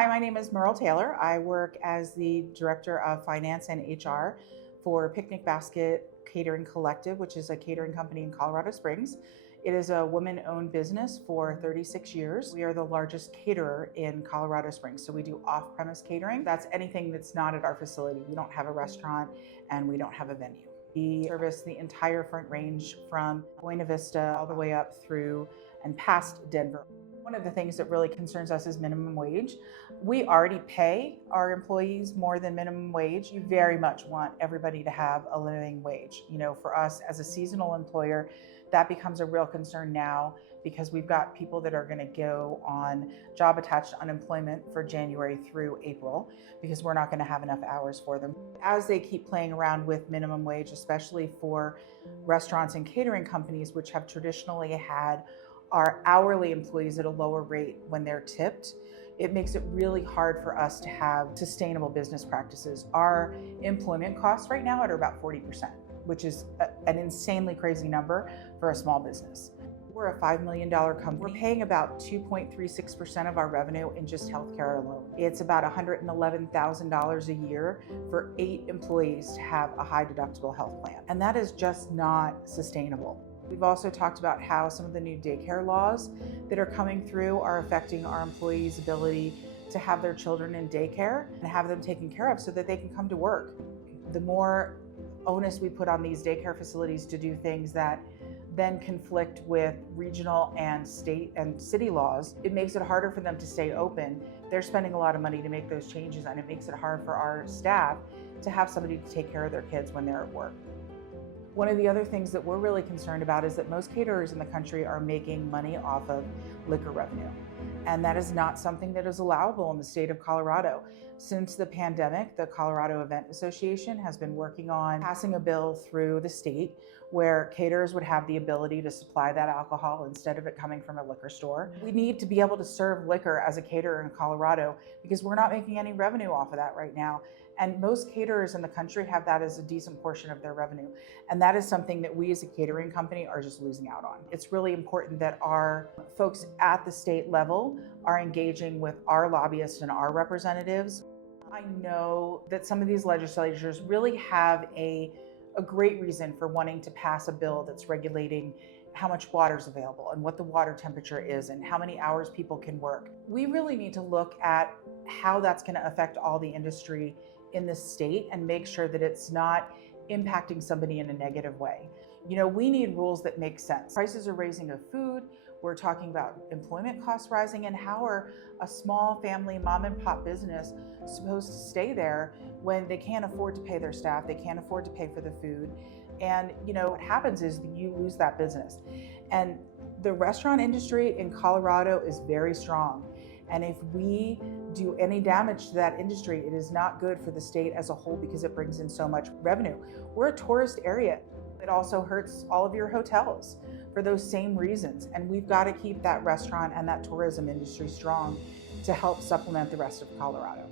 Hi, my name is Merle Taylor. I work as the Director of Finance and HR for Picnic Basket Catering Collective, which is a catering company in Colorado Springs. It is a woman-owned business for 36 years. We are the largest caterer in Colorado Springs, so we do off-premise catering. That's anything that's not at our facility. We don't have a restaurant and we don't have a venue. We service the entire Front Range from Buena Vista all the way up through and past Denver. One of the things that really concerns us is minimum wage. We already pay our employees more than minimum wage. You very much want everybody to have a living wage. For us as a seasonal employer, that becomes a real concern now because we've got people that are going to go on job attached unemployment for January through April because we're not going to have enough hours for them. As they keep playing around with minimum wage, especially for restaurants and catering companies, which have traditionally had our hourly employees at a lower rate when they're tipped, it makes it really hard for us to have sustainable business practices. Our employment costs right now are about 40%, which is an insanely crazy number for a small business. We're a $5 million company. We're paying about 2.36% of our revenue in just healthcare alone. It's about $111,000 a year for 8 employees to have a high deductible health plan. And that is just not sustainable. We've also talked about how some of the new daycare laws that are coming through are affecting our employees' ability to have their children in daycare and have them taken care of so that they can come to work. The more onus we put on these daycare facilities to do things that then conflict with regional and state and city laws, it makes it harder for them to stay open. They're spending a lot of money to make those changes, and it makes it hard for our staff to have somebody to take care of their kids when they're at work. One of the other things that we're really concerned about is that most caterers in the country are making money off of liquor revenue. And that is not something that is allowable in the state of Colorado. Since the pandemic, the Colorado Event Association has been working on passing a bill through the state where caterers would have the ability to supply that alcohol instead of it coming from a liquor store. We need to be able to serve liquor as a caterer in Colorado because we're not making any revenue off of that right now. And most caterers in the country have that as a decent portion of their revenue. And that is something that we as a catering company are just losing out on. It's really important that our folks at the state level are engaging with our lobbyists and our representatives. I know that some of these legislatures really have a great reason for wanting to pass a bill that's regulating how much water is available and what the water temperature is and how many hours people can work. We really need to look at how that's going to affect all the industry in the state and make sure that it's not impacting somebody in a negative way. We need rules that make sense. Prices are raising of food. We're talking about employment costs rising, and how are a small family mom and pop business supposed to stay there when they can't afford to pay their staff, they can't afford to pay for the food. And what happens is you lose that business. And the restaurant industry in Colorado is very strong. And if we do any damage to that industry, it is not good for the state as a whole because it brings in so much revenue. We're a tourist area. It also hurts all of your hotels for those same reasons. And we've got to keep that restaurant and that tourism industry strong to help supplement the rest of Colorado.